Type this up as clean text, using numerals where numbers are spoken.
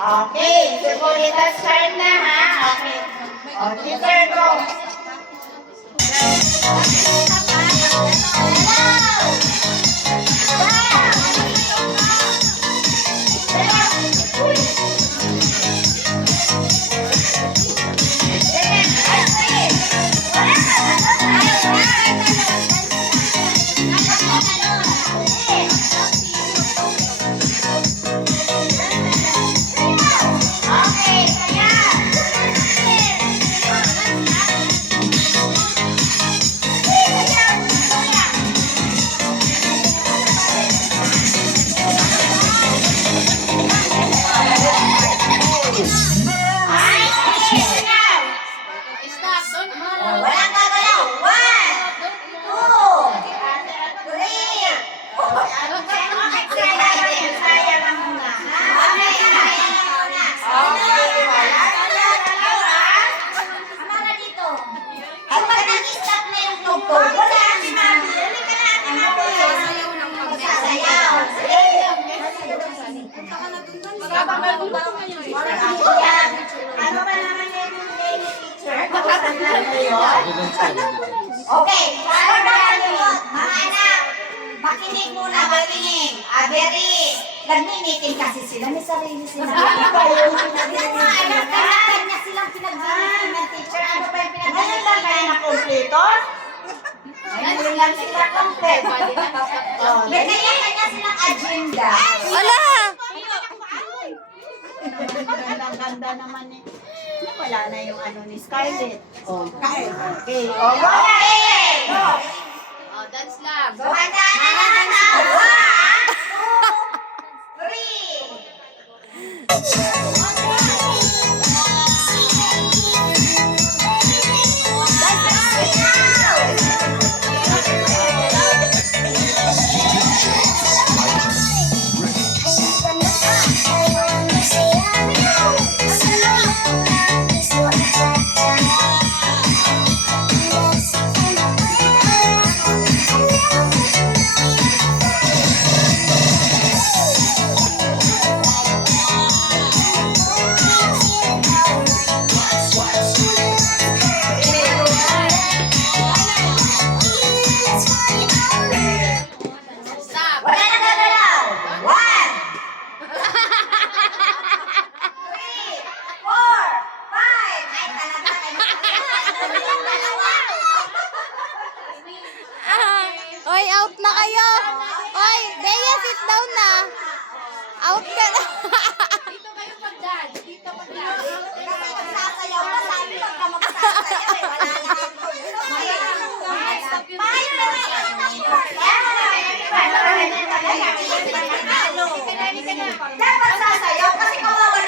Okay, sukulitas turn na ha. Okay. O, teacher, go. Walang gagalaw. 1, 2, 3. Sayang ang muna. Okay, sayang ang muna. Okay, wala gagalaw ha. Amara dito. At pag nag-stop na yung tugtog, wala si Mami. Dali ka na, Ate Mami. Sasayaw. Ano ba naman yung teacher? Okay, mga anak, makinig muna, makinig. Very, nagmi-meeting kasi sila, may sarili sila. Kanya silang pinag-meeting ng teacher. Ano ba yung pinag-meeting? Ngayon lang kayo na kompletor? Ngayon lang sila kompleto. May kanya silang agenda. Wala! Ganda naman eh. Wala na yung ano ni Scarlett. Okay. Wala eh! Oh, dance lang. Handa na naman na! 3, 4, 5. Oy, out na kayo. Oy, Bea, sit down na. Out ka na. Dito kayo mag-dance. Dito mag-dance. Magsasayaw ka, sabi ko ka magsasayaw eh. Wala na kang dapat sasayaw kasi kawawa